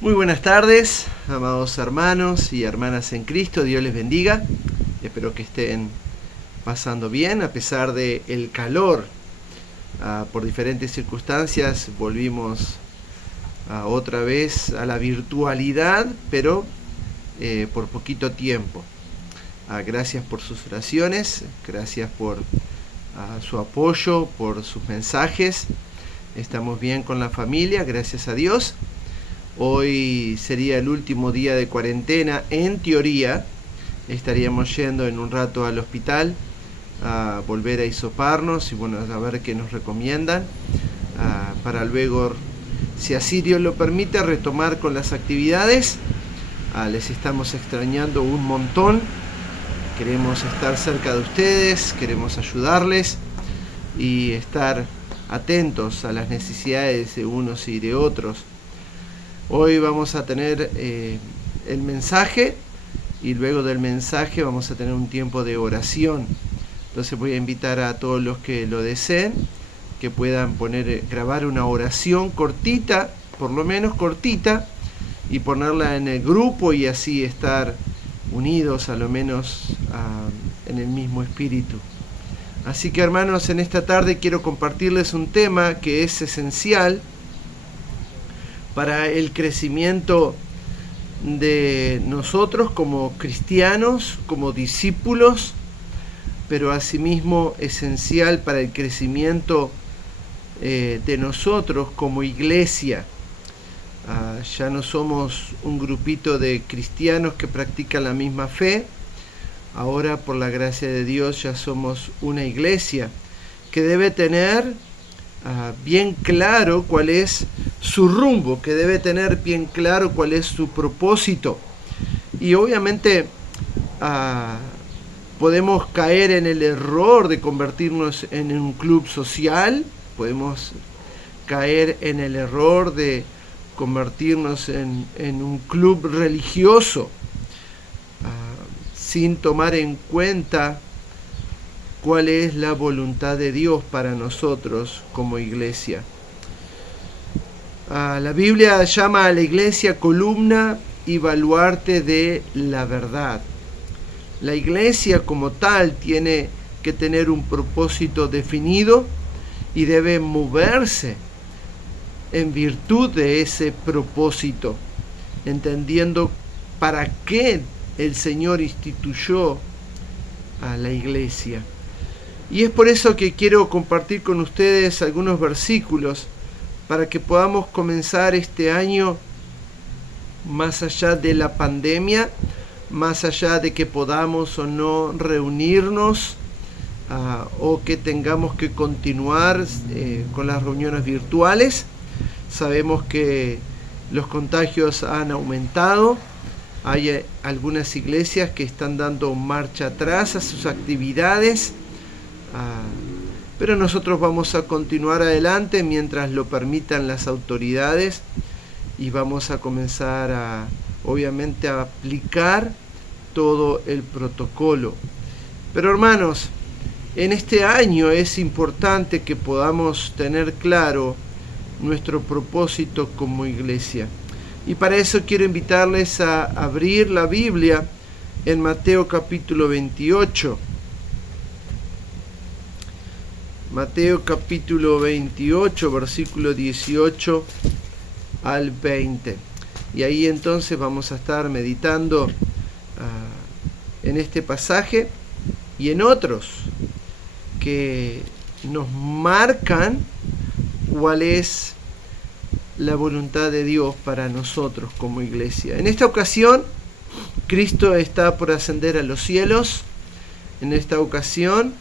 Muy buenas tardes, amados hermanos y hermanas en Cristo. Dios les bendiga. Espero que estén pasando bien a pesar del calor. Por diferentes circunstancias volvimos otra vez a la virtualidad, pero por poquito tiempo. Gracias por sus oraciones, gracias por su apoyo, por sus mensajes. Estamos bien con la familia, gracias a Dios. Hoy sería el último día de cuarentena. En teoría estaríamos yendo en un rato al hospital a volver a hisoparnos y a ver qué nos recomiendan, para luego, si así Dios lo permite, retomar con las actividades. Les estamos extrañando un montón. Queremos estar cerca de ustedes, queremos ayudarles y estar atentos a las necesidades de unos y de otros. Hoy vamos a tener el mensaje y luego del mensaje vamos a tener un tiempo de oración. Entonces voy a invitar a todos los que lo deseen que puedan grabar una oración cortita, por lo menos cortita, y ponerla en el grupo y así estar unidos a lo menos en el mismo espíritu. Así que, hermanos, en esta tarde quiero compartirles un tema que es esencial para el crecimiento de nosotros como cristianos, como discípulos, pero asimismo esencial para el crecimiento de nosotros como iglesia. Ya no somos un grupito de cristianos que practican la misma fe. Ahora, por la gracia de Dios, ya somos una iglesia que debe tener bien claro cuál es su rumbo, que debe tener bien claro cuál es su propósito. Y obviamente podemos caer en el error de convertirnos en un club social, podemos caer en el error de convertirnos en un club religioso, sin tomar en cuenta cuál es la voluntad de Dios para nosotros como iglesia. La Biblia llama a la iglesia columna y baluarte de la verdad. La iglesia como tal tiene que tener un propósito definido y debe moverse en virtud de ese propósito, entendiendo para qué el Señor instituyó a la iglesia. Y es por eso que quiero compartir con ustedes algunos versículos para que podamos comenzar este año más allá de la pandemia, más allá de que podamos o no reunirnos o que tengamos que continuar con las reuniones virtuales. Sabemos que los contagios han aumentado. Hay algunas iglesias que están dando marcha atrás a sus actividades. Pero nosotros vamos a continuar adelante mientras lo permitan las autoridades y vamos a comenzar obviamente a aplicar todo el protocolo. Pero, hermanos, en este año es importante que podamos tener claro nuestro propósito como iglesia. Y para eso quiero invitarles a abrir la Biblia en Mateo capítulo 28. Mateo capítulo 28, versículo 18 al 20. Y ahí entonces vamos a estar meditando en este pasaje y en otros que nos marcan cuál es la voluntad de Dios para nosotros como iglesia. En esta ocasión, Cristo está por ascender a los cielos. En esta ocasión,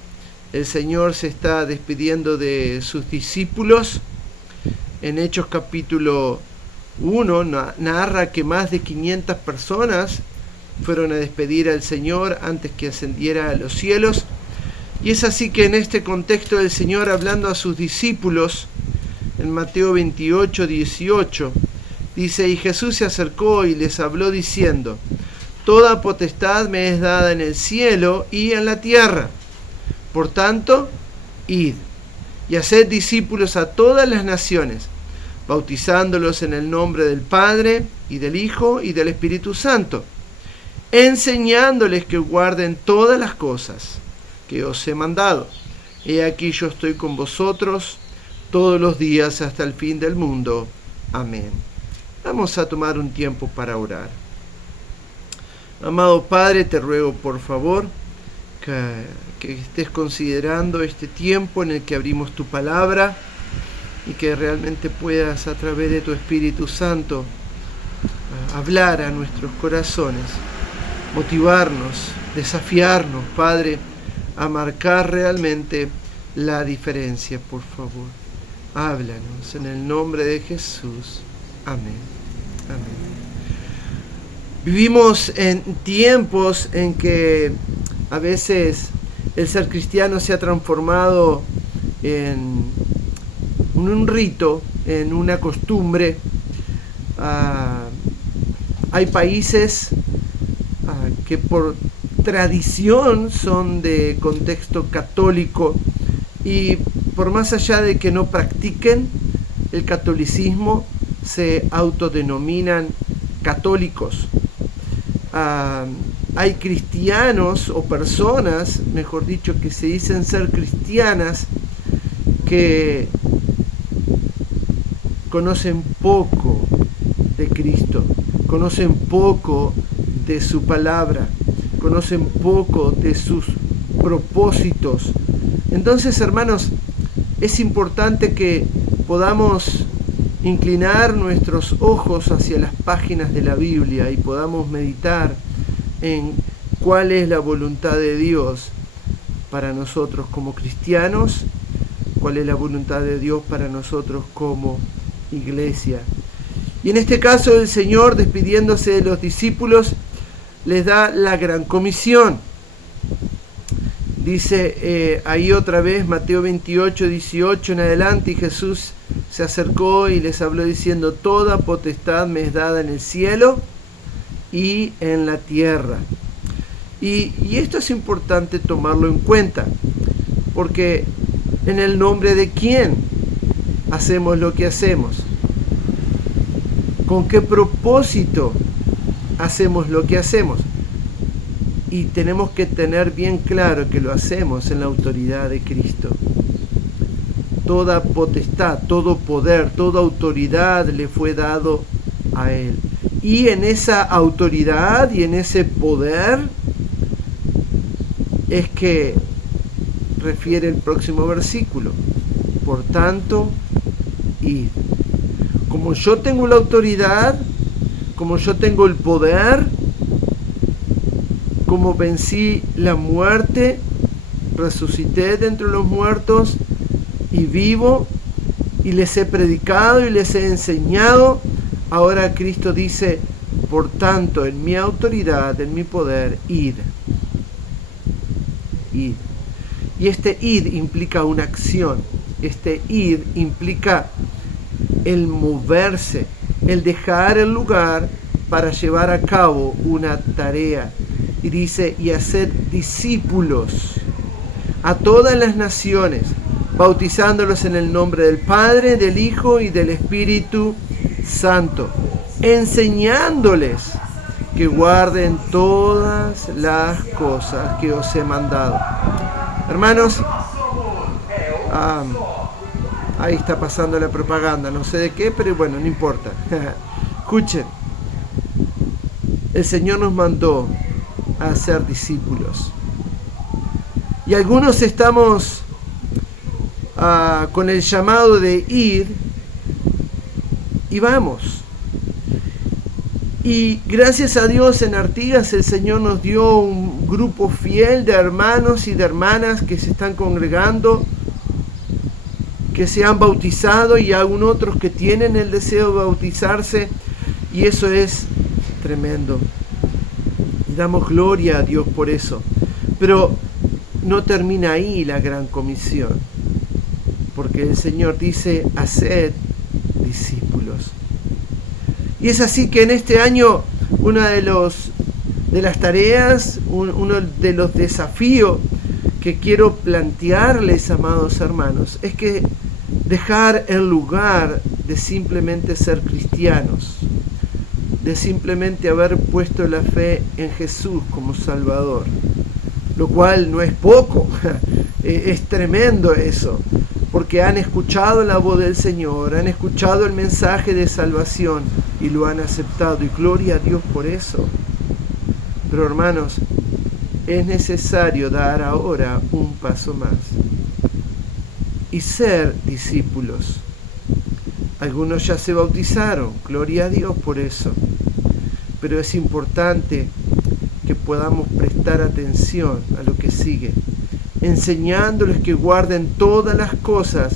el Señor se está despidiendo de sus discípulos. En Hechos capítulo 1 narra que más de 500 personas fueron a despedir al Señor antes que ascendiera a los cielos. Y es así que en este contexto del Señor hablando a sus discípulos, en Mateo 28, 18, dice: y Jesús se acercó y les habló diciendo: toda potestad me es dada en el cielo y en la tierra. Por tanto, id y haced discípulos a todas las naciones, bautizándolos en el nombre del Padre, y del Hijo, y del Espíritu Santo, enseñándoles que guarden todas las cosas que os he mandado. He aquí yo estoy con vosotros todos los días hasta el fin del mundo. Amén. Vamos a tomar un tiempo para orar. Amado Padre, te ruego por favor que estés considerando este tiempo en el que abrimos tu palabra y que realmente puedas, a través de tu Espíritu Santo, hablar a nuestros corazones, motivarnos, desafiarnos, Padre, a marcar realmente la diferencia. Por favor, háblanos en el nombre de Jesús. Amén. Amén. Vivimos en tiempos en que a veces el ser cristiano se ha transformado en un rito, en una costumbre. Hay países que por tradición son de contexto católico y por más allá de que no practiquen el catolicismo, se autodenominan católicos. Hay cristianos o personas, mejor dicho, que se dicen ser cristianas, que conocen poco de Cristo, conocen poco de su palabra, conocen poco de sus propósitos. Entonces, hermanos, es importante que podamos inclinar nuestros ojos hacia las páginas de la Biblia y podamos meditar en cuál es la voluntad de Dios para nosotros como cristianos, cuál es la voluntad de Dios para nosotros como iglesia. Y en este caso el Señor, despidiéndose de los discípulos, les da la gran comisión. Dice ahí otra vez Mateo 28, 18 en adelante, y Jesús se acercó y les habló diciendo: toda potestad me es dada en el cielo y en la tierra. Y esto es importante tomarlo en cuenta, porque ¿en el nombre de quién hacemos lo que hacemos? ¿Con qué propósito hacemos lo que hacemos? Y tenemos que tener bien claro que lo hacemos en la autoridad de Cristo. Toda potestad, todo poder, toda autoridad le fue dado a Él. Y en esa autoridad y en ese poder es que refiere el próximo versículo. Por tanto, id. Como yo tengo la autoridad, como yo tengo el poder, como vencí la muerte, resucité de entre los muertos y vivo, y les he predicado y les he enseñado, ahora Cristo dice: por tanto, en mi autoridad, en mi poder, id. Id. Y este id implica una acción, este id implica el moverse, el dejar el lugar para llevar a cabo una tarea. Y dice: y hacer discípulos a todas las naciones, bautizándolos en el nombre del Padre, del Hijo y del Espíritu Santo, enseñándoles que guarden todas las cosas que os he mandado. Hermanos, ahí está pasando la propaganda, no sé de qué, pero bueno, no importa. Escuchen, el Señor nos mandó a ser discípulos. Y algunos estamos con el llamado de ir y vamos. Y gracias a Dios en Artigas el Señor nos dio un grupo fiel de hermanos y de hermanas que se están congregando, que se han bautizado, y aún otros que tienen el deseo de bautizarse, y eso es tremendo. Y damos gloria a Dios por eso. Pero no termina ahí la gran comisión, porque el Señor dice: haced discípulos. Y es así que en este año una de las tareas, uno de los desafíos que quiero plantearles, amados hermanos, es que dejar el lugar de simplemente ser cristianos, de simplemente haber puesto la fe en Jesús como Salvador, lo cual no es poco, es tremendo eso, porque han escuchado la voz del Señor, han escuchado el mensaje de salvación y lo han aceptado, y gloria a Dios por eso. Pero hermanos, es necesario dar ahora un paso más y ser discípulos. Algunos ya se bautizaron, gloria a Dios por eso, pero es importante que podamos prestar atención a lo que sigue, enseñándoles que guarden todas las cosas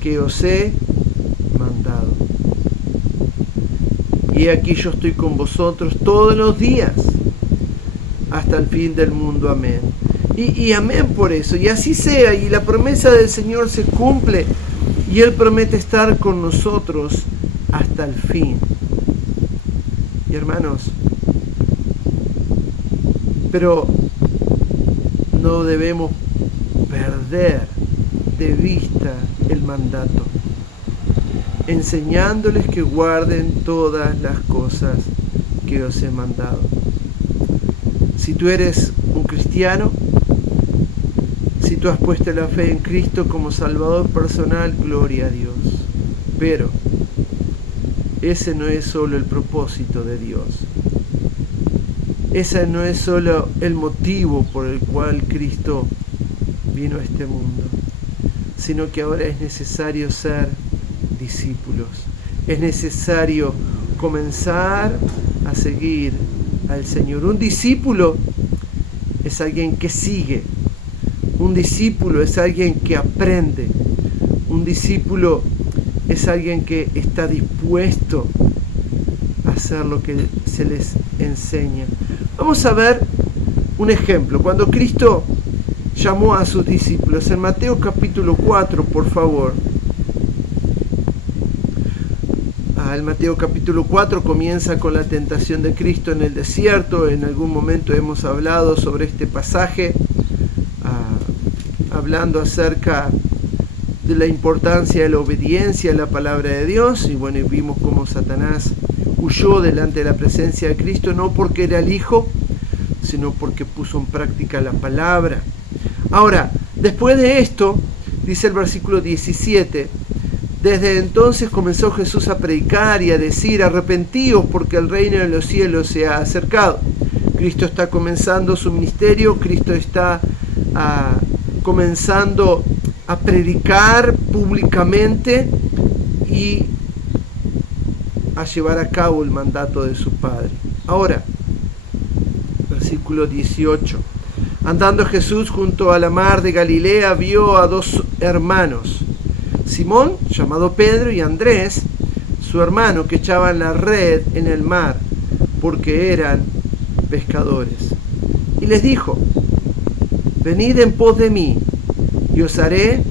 que os he mandado. Y aquí yo estoy con vosotros todos los días, hasta el fin del mundo. Amén. Y amén por eso, y así sea, y la promesa del Señor se cumple, y Él promete estar con nosotros hasta el fin. Y hermanos, pero no debemos perder de vista el mandato, enseñándoles que guarden todas las cosas que os he mandado. Si tú eres un cristiano, si tú has puesto la fe en Cristo como Salvador personal, gloria a Dios. Pero ese no es solo el propósito de Dios. Ese no es solo el motivo por el cual Cristo vino a este mundo, sino que ahora es necesario ser discípulos. Es necesario comenzar a seguir al Señor. Un discípulo es alguien que sigue. Un discípulo es alguien que aprende. Un discípulo es alguien que está dispuesto a hacer lo que se les enseña. Vamos a ver un ejemplo. Cuando Cristo llamó a sus discípulos, en Mateo capítulo 4, por favor. El Mateo capítulo 4 comienza con la tentación de Cristo en el desierto. En algún momento hemos hablado sobre este pasaje, hablando acerca de la importancia de la obediencia a la palabra de Dios. Y bueno, vimos cómo Satanás huyó delante de la presencia de Cristo, no porque era el Hijo, sino porque puso en práctica la palabra. Ahora, después de esto, dice el versículo 17, desde entonces comenzó Jesús a predicar y a decir: arrepentíos, porque el reino de los cielos se ha acercado. Cristo está comenzando su ministerio, Cristo está comenzando a predicar públicamente y a llevar a cabo el mandato de su Padre. Ahora, versículo 18. Andando Jesús junto a la mar de Galilea, vio a dos hermanos, Simón, llamado Pedro, y Andrés, su hermano, que echaban la red en el mar, porque eran pescadores. Y les dijo: venid en pos de mí, y os haré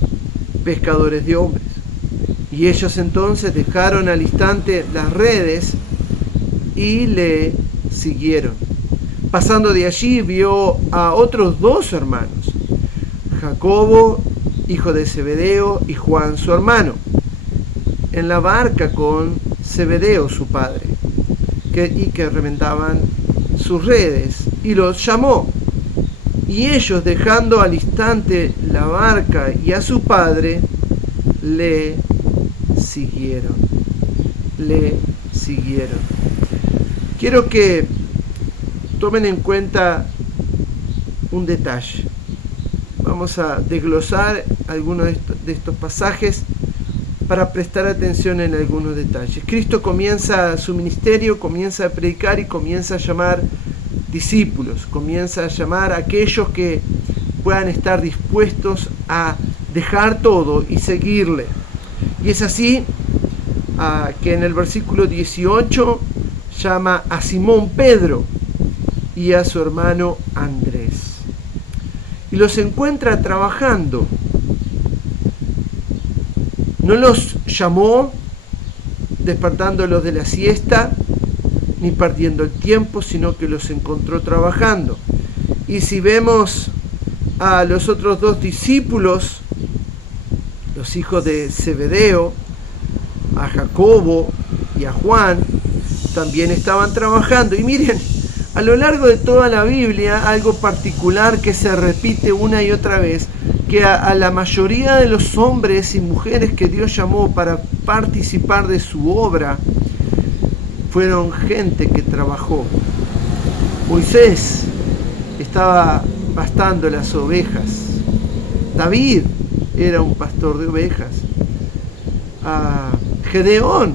pescadores de hombres. Y ellos entonces dejaron al instante las redes y le siguieron. Pasando de allí, vio a otros dos hermanos, Jacobo, hijo de Zebedeo, y Juan, su hermano, en la barca con Zebedeo, su padre, que remendaban sus redes, y los llamó. Y ellos, dejando al instante la barca y a su padre, le siguieron. Quiero que tomen en cuenta un detalle. Vamos a desglosar algunos de estos pasajes para prestar atención en algunos detalles. Cristo comienza su ministerio, comienza a predicar y comienza a llamar discípulos, comienza a llamar a aquellos que puedan estar dispuestos a dejar todo y seguirle. Y es así que en el versículo 18 llama a Simón Pedro y a su hermano Andrés. Y los encuentra trabajando. No los llamó despertándolos de la siesta, ni perdiendo el tiempo, sino que los encontró trabajando. Y si vemos a los otros dos discípulos, los hijos de Zebedeo, a Jacobo y a Juan, también estaban trabajando. Y miren, a lo largo de toda la Biblia, algo particular que se repite una y otra vez, que a la mayoría de los hombres y mujeres que Dios llamó para participar de su obra, fueron gente que trabajó. Moisés estaba pastando las ovejas. David era un pastor de ovejas. Gedeón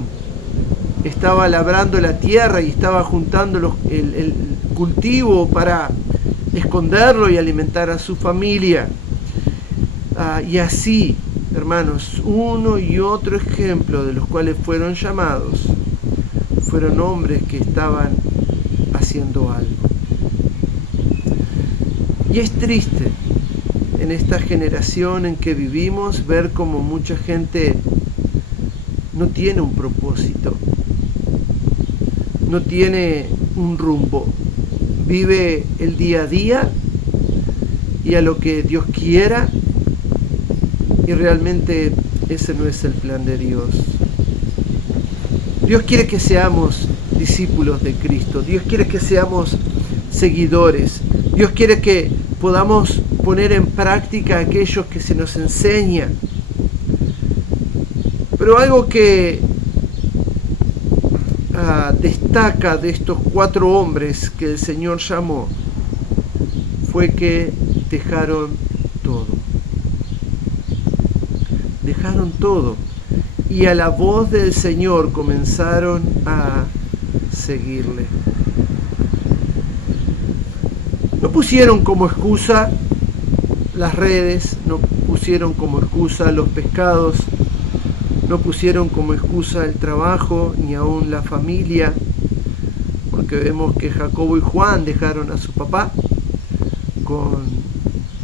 estaba labrando la tierra y estaba juntando el cultivo para esconderlo y alimentar a su familia. Y así, hermanos, uno y otro ejemplo de los cuales fueron llamados, fueron hombres que estaban haciendo algo. Y es triste en esta generación en que vivimos ver cómo mucha gente no tiene un propósito, no tiene un rumbo, vive el día a día y a lo que Dios quiera, y realmente ese no es el plan de Dios. Dios quiere que seamos discípulos de Cristo, Dios quiere que seamos seguidores, Dios quiere que podamos poner en práctica aquello que se nos enseña. Pero algo que destaca de estos 4 hombres que el Señor llamó fue que dejaron todo. Dejaron todo y a la voz del Señor comenzaron a seguirle. No pusieron como excusa las redes, no pusieron como excusa los pescados, no pusieron como excusa el trabajo, ni aún la familia, porque vemos que Jacobo y Juan dejaron a su papá con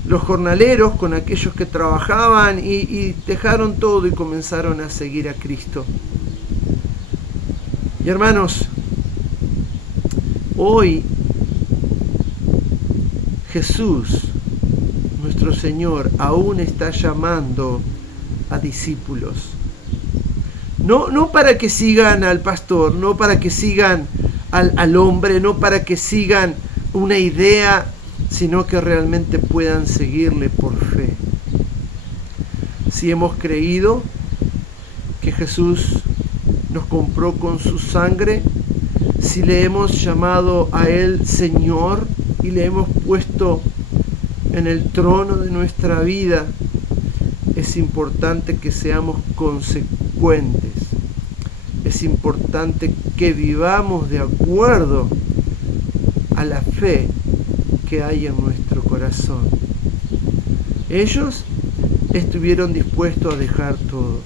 los jornaleros, con aquellos que trabajaban, y dejaron todo y comenzaron a seguir a Cristo. Y hermanos, hoy Jesús, nuestro Señor, aún está llamando a discípulos. No para que sigan al pastor, no para que sigan al hombre, no para que sigan una idea, sino que realmente puedan seguirle por fe. Si hemos creído que Jesús nos compró con su sangre, si le hemos llamado a Él Señor y le hemos puesto en el trono de nuestra vida, es importante que seamos consecuentes. Es importante que vivamos de acuerdo a la fe que hay en nuestro corazón. Ellos estuvieron dispuestos a dejar todo.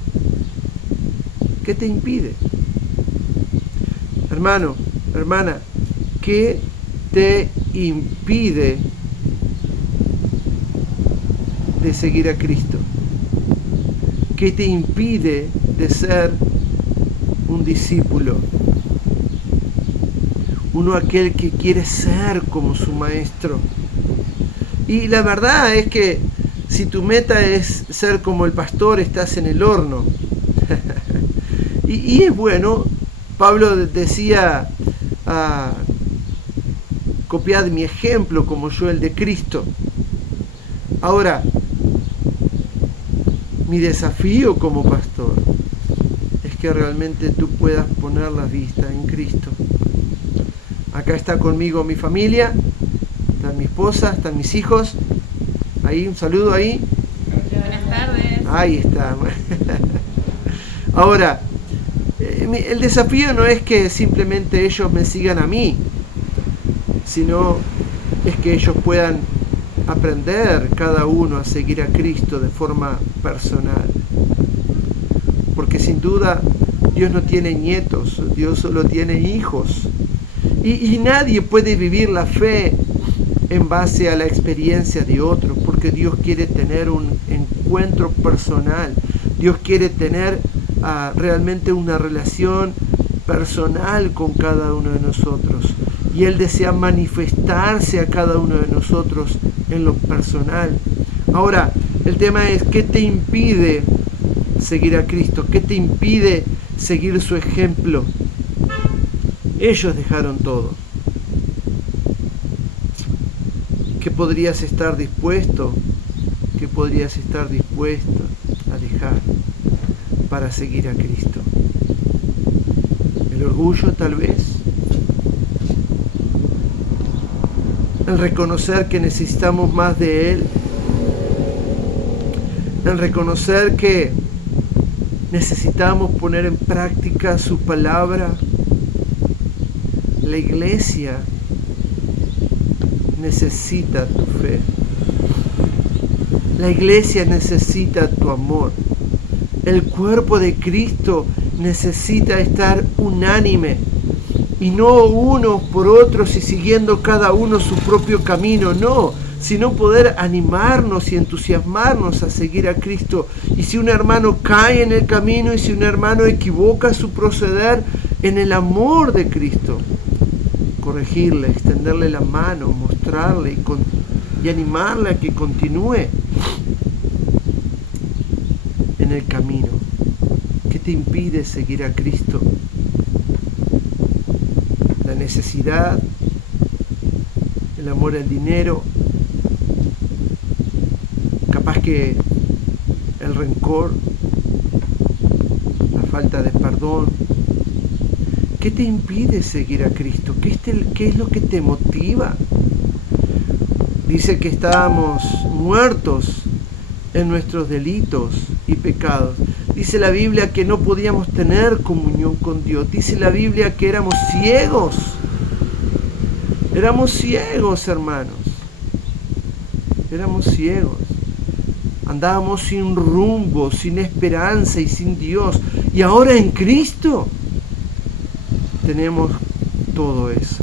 ¿Qué te impide? Hermano, hermana, ¿qué te impide de seguir a Cristo? ¿Qué te impide de ser un discípulo? Uno aquel que quiere ser como su maestro. Y la verdad es que si tu meta es ser como el pastor, estás en el horno. y es bueno, Pablo decía, copiad mi ejemplo como yo el de Cristo. Ahora, mi desafío como pastor es que realmente tú puedas poner la vista en Cristo. Acá está conmigo mi familia, está mi esposa, están mis hijos. Ahí, un saludo ahí. Buenas tardes. Ahí está. Ahora, el desafío no es que simplemente ellos me sigan a mí, sino es que ellos puedan aprender cada uno a seguir a Cristo de forma personal. Porque sin duda Dios no tiene nietos, Dios solo tiene hijos. Y nadie puede vivir la fe en base a la experiencia de otros, porque Dios quiere tener un encuentro personal. Dios quiere tener realmente una relación personal con cada uno de nosotros. Y Él desea manifestarse a cada uno de nosotros en lo personal. Ahora, el tema es, ¿qué te impide seguir a Cristo? ¿Qué te impide seguir su ejemplo. Ellos dejaron todo. ¿Qué podrías estar dispuesto? ¿Qué podrías estar dispuesto a dejar para seguir a Cristo? ¿El orgullo tal vez? ¿El reconocer que necesitamos más de Él? ¿El reconocer que necesitamos poner en práctica su palabra? La iglesia necesita tu fe. La iglesia necesita tu amor. El cuerpo de Cristo necesita estar unánime y no unos por otros y siguiendo cada uno su propio camino, no, sino poder animarnos y entusiasmarnos a seguir a Cristo. Y si un hermano cae en el camino y si un hermano equivoca su proceder, en el amor de Cristo, corregirle, extenderle la mano, mostrarle y animarle a que continúe en el camino. ¿Qué te impide seguir a Cristo? La necesidad, el amor al dinero, capaz que el rencor, la falta de perdón. ¿Qué te impide seguir a Cristo? ¿Qué es lo que te motiva? Dice que estábamos muertos en nuestros delitos y pecados. Dice la Biblia que no podíamos tener comunión con Dios. Dice la Biblia que éramos ciegos. Éramos ciegos, hermanos. Éramos ciegos. Andábamos sin rumbo, sin esperanza y sin Dios. Y ahora en Cristo tenemos todo eso.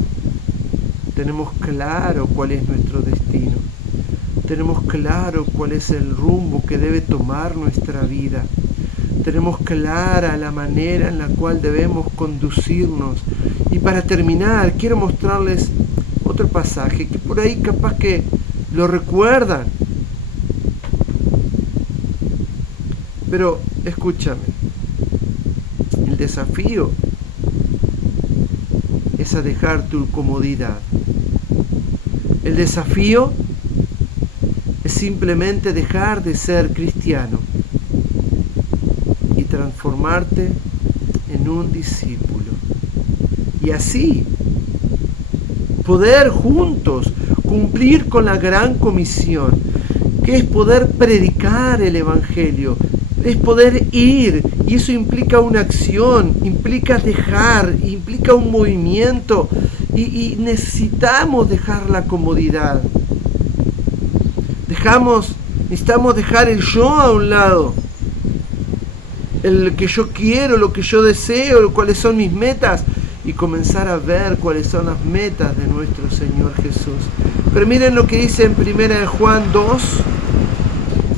Tenemos claro cuál es nuestro destino. Tenemos claro cuál es el rumbo que debe tomar nuestra vida. Tenemos clara la manera en la cual debemos conducirnos. Y para terminar, quiero mostrarles otro pasaje que por ahí capaz que lo recuerdan. Pero escúchame, el desafío es a dejar tu comodidad. El desafío es simplemente dejar de ser cristiano y transformarte en un discípulo. Y así poder juntos cumplir con la gran comisión, que es poder predicar el Evangelio, es poder ir, y eso implica una acción, implica dejar, implica un movimiento, y necesitamos dejar la comodidad. Necesitamos dejar el yo a un lado, el que yo quiero, lo que yo deseo, cuáles son mis metas, y comenzar a ver cuáles son las metas de nuestro Señor Jesús. Pero miren lo que dice en 1 de Juan 2,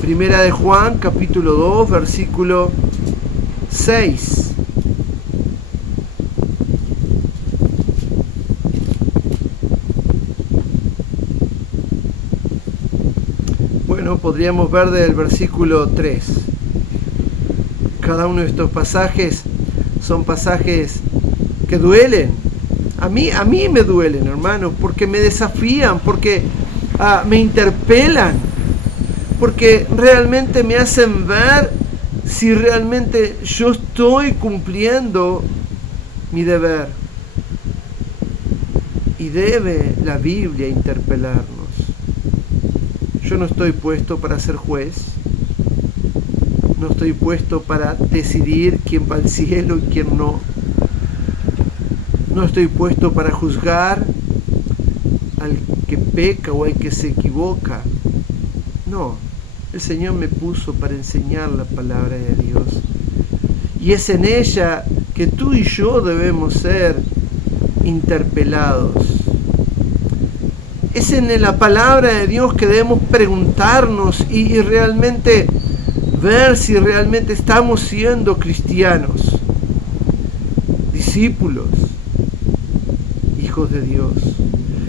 1 de Juan capítulo 2, versículo 6. Bueno, podríamos ver del versículo 3. Cada uno de estos pasajes son pasajes que duelen. A mí me duelen, hermanos, porque me desafían, porque me interpelan, porque realmente me hacen ver si realmente yo estoy cumpliendo mi deber. Y debe la Biblia interpelarnos. Yo no estoy puesto para ser juez. No estoy puesto para decidir quién va al cielo y quién no. No estoy puesto para juzgar al que peca o al que se equivoca. No, el Señor me puso para enseñar la palabra de Dios. Y es en ella que tú y yo debemos ser interpelados. Es en la palabra de Dios que debemos preguntarnos y realmente ver si realmente estamos siendo cristianos, discípulos, hijos de Dios.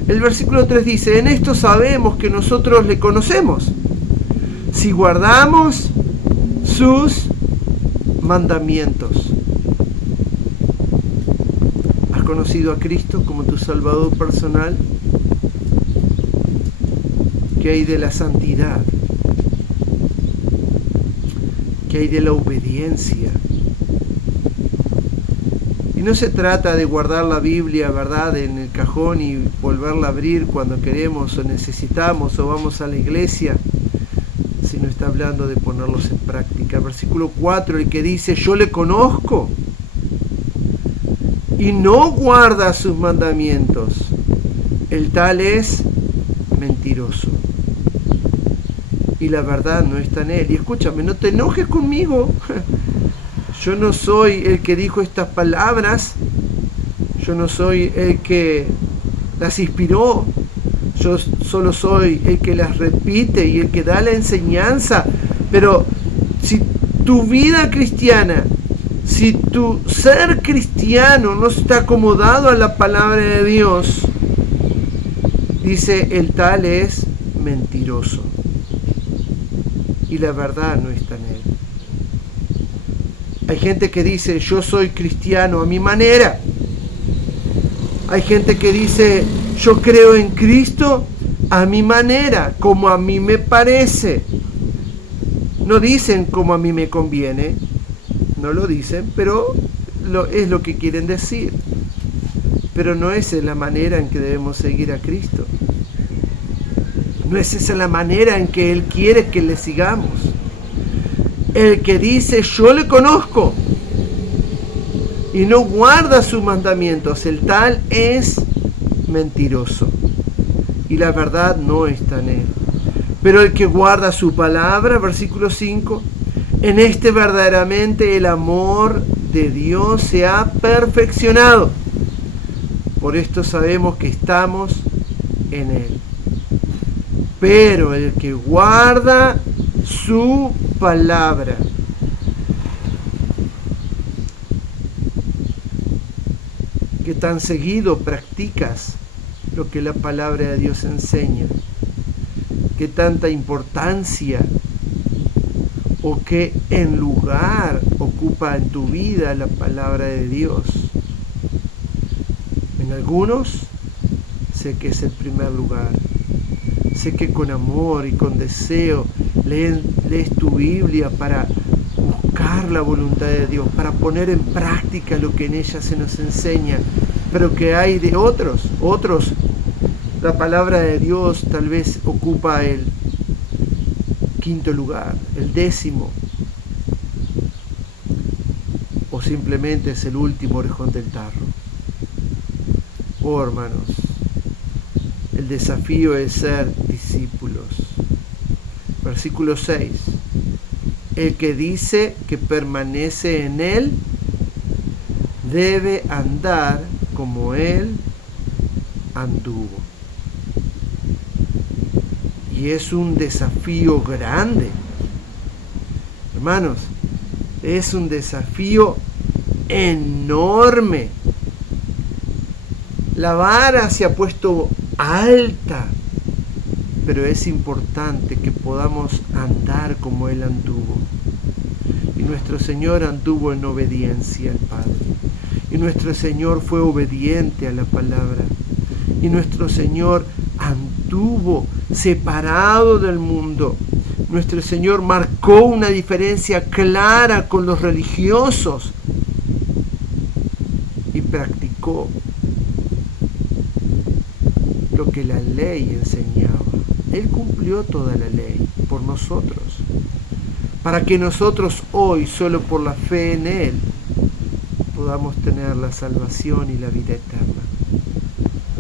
El versículo 3 dice: en esto sabemos que nosotros le conocemos, si guardamos sus mandamientos. conocido a Cristo como tu Salvador personal? ¿Qué hay de la santidad? ¿Qué hay de la obediencia? Y no se trata de guardar la Biblia, ¿verdad?, en el cajón y volverla a abrir cuando queremos o necesitamos o vamos a la iglesia, sino está hablando de ponerlos en práctica. Versículo 4, el que dice, yo le conozco y no guarda sus mandamientos, el tal es mentiroso y la verdad no está en él. Y escúchame, no te enojes conmigo. Yo no soy el que dijo estas palabras, yo no soy el que las inspiró, yo solo soy el que las repite y el que da la enseñanza. Pero si tu vida cristiana, si tu ser cristiano no está acomodado a la palabra de Dios, dice, el tal es mentiroso y la verdad no está en él. Hay gente que dice, yo soy cristiano a mi manera. Hay gente que dice, yo creo en Cristo a mi manera, como a mí me parece. No dicen como a mí me conviene, no lo dicen, pero es lo que quieren decir. Pero no esa es la manera en que debemos seguir a Cristo. No es esa la manera en que Él quiere que le sigamos. El que dice, yo le conozco y no guarda sus mandamientos, el tal es mentiroso y la verdad no está en él. Pero el que guarda su palabra, versículo 5, en este verdaderamente el amor de Dios se ha perfeccionado. Por esto sabemos que estamos en él. Pero el que guarda su palabra, que tan seguido practicas lo que la palabra de Dios enseña, que tanta importancia o qué en lugar ocupa en tu vida la palabra de Dios. En algunos sé que es el primer lugar. Sé que con amor y con deseo lees tu Biblia para buscar la voluntad de Dios, para poner en práctica lo que en ella se nos enseña. Pero que hay de otros, la palabra de Dios tal vez ocupa el quinto lugar, el 10º, o simplemente es el último orejón del tarro. Oh, hermanos, el desafío es ser discípulos. Versículo 6. El que dice que permanece en él debe andar como él anduvo. Y es un desafío grande. Hermanos, es un desafío enorme. La vara se ha puesto alta, pero es importante que podamos andar como Él anduvo. Y nuestro Señor anduvo en obediencia al Padre. Y nuestro Señor fue obediente a la palabra. Y nuestro Señor anduvo separado del mundo. Nuestro Señor marcó una diferencia clara con los religiosos y practicó lo que la ley enseñaba. Él cumplió toda la ley por nosotros, para que nosotros hoy, solo por la fe en Él, podamos tener la salvación y la vida eterna.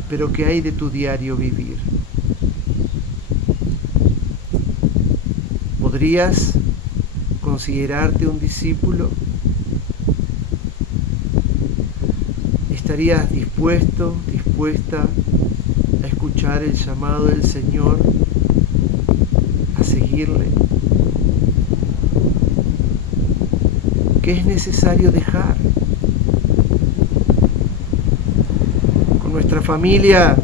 Pero ¿qué hay de tu diario vivir? ¿Podrías considerarte un discípulo? ¿Estarías dispuesta a escuchar el llamado del Señor, a seguirle? ¿Qué es necesario dejar? Con nuestra familia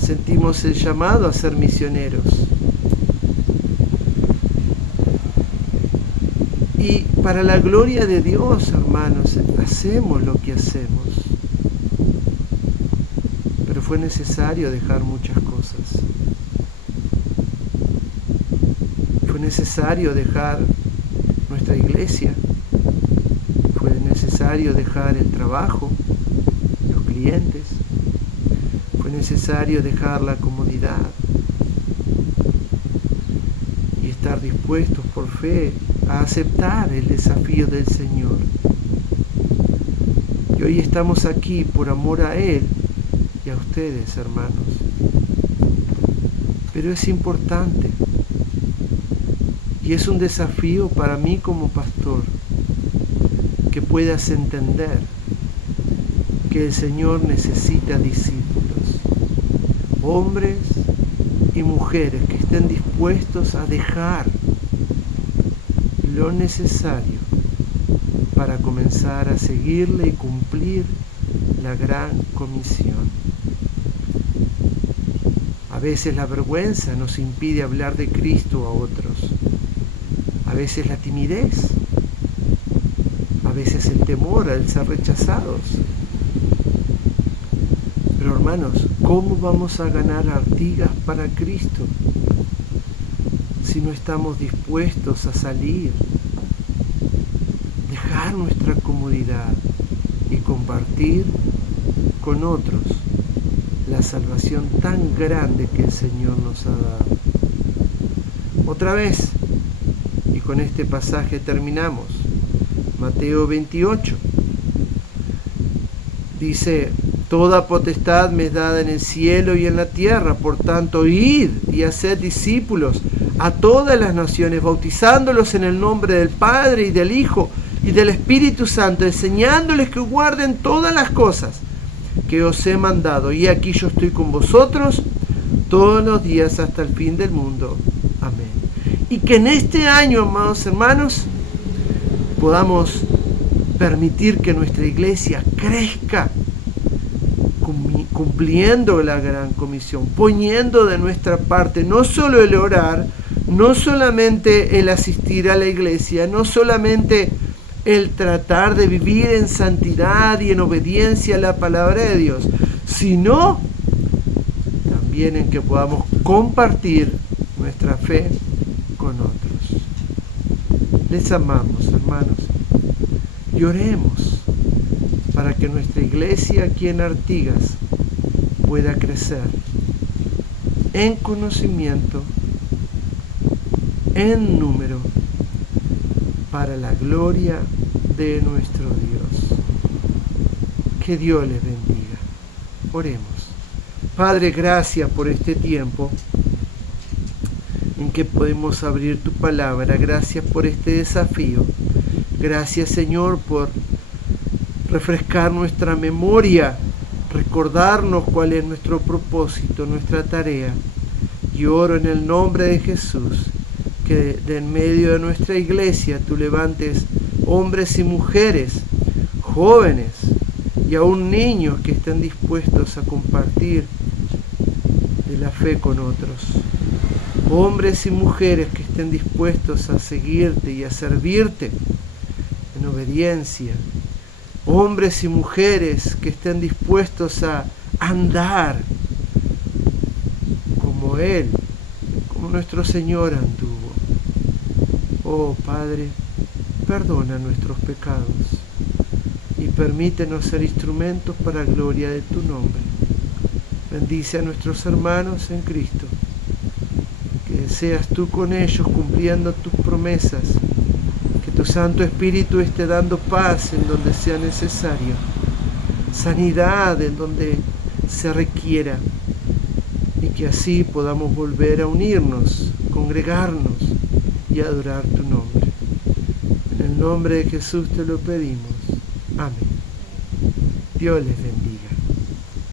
sentimos el llamado a ser misioneros. Y para la gloria de Dios, hermanos, hacemos lo que hacemos. fue necesario dejar muchas cosas. Fue necesario dejar nuestra iglesia. Fue necesario dejar el trabajo, los clientes. Fue necesario dejar la comodidad y estar dispuestos por fe a aceptar el desafío del Señor. Y hoy estamos aquí por amor a Él y a ustedes, hermanos. Pero es importante y es un desafío para mí como pastor que puedas entender que el Señor necesita discípulos, hombres y mujeres que estén dispuestos a dejar lo necesario para comenzar a seguirle y cumplir la gran comisión. A veces la vergüenza nos impide hablar de Cristo a otros. A veces la timidez. A veces el temor al ser rechazados. Pero hermanos, ¿cómo vamos a ganar Artigas para Cristo si no estamos dispuestos a salir, dejar nuestra comodidad y compartir con otros la salvación tan grande que el Señor nos ha dado? Otra vez, y con este pasaje terminamos, Mateo 28, dice: toda potestad me es dada en el cielo y en la tierra, por tanto, id y haced discípulos a todas las naciones, bautizándolos en el nombre del Padre y del Hijo y del Espíritu Santo, enseñándoles que guarden todas las cosas que os he mandado. Y aquí yo estoy con vosotros todos los días hasta el fin del mundo. Amén. Y que en este año, amados hermanos, podamos permitir que nuestra iglesia crezca, cumpliendo la gran comisión, poniendo de nuestra parte no solo el orar, no solamente el asistir a la iglesia, no solamente el tratar de vivir en santidad y en obediencia a la palabra de Dios, sino también en que podamos compartir nuestra fe con otros. Les amamos, hermanos, y oremos para que nuestra iglesia aquí en Artigas pueda crecer en conocimiento, en número, para la gloria de nuestro Dios. Que Dios les bendiga. Oremos. Padre, gracias por este tiempo en que podemos abrir tu palabra. Gracias por este desafío. Gracias, Señor, por refrescar nuestra memoria, recordarnos cuál es nuestro propósito, nuestra tarea. Y oro en el nombre de Jesús, que de en medio de nuestra iglesia tú levantes hombres y mujeres, jóvenes y aún niños que estén dispuestos a compartir de la fe con otros. Hombres y mujeres que estén dispuestos a seguirte y a servirte en obediencia. Hombres y mujeres que estén dispuestos a andar como Él, como nuestro Señor anduvo. Oh Padre, perdona nuestros pecados y permítenos ser instrumentos para la gloria de tu nombre. Bendice a nuestros hermanos en Cristo, que seas tú con ellos cumpliendo tus promesas, que tu Santo Espíritu esté dando paz en donde sea necesario, sanidad en donde se requiera, y que así podamos volver a unirnos, congregarnos y adorar tu nombre. En el nombre de Jesús te lo pedimos. Amén. Dios les bendiga.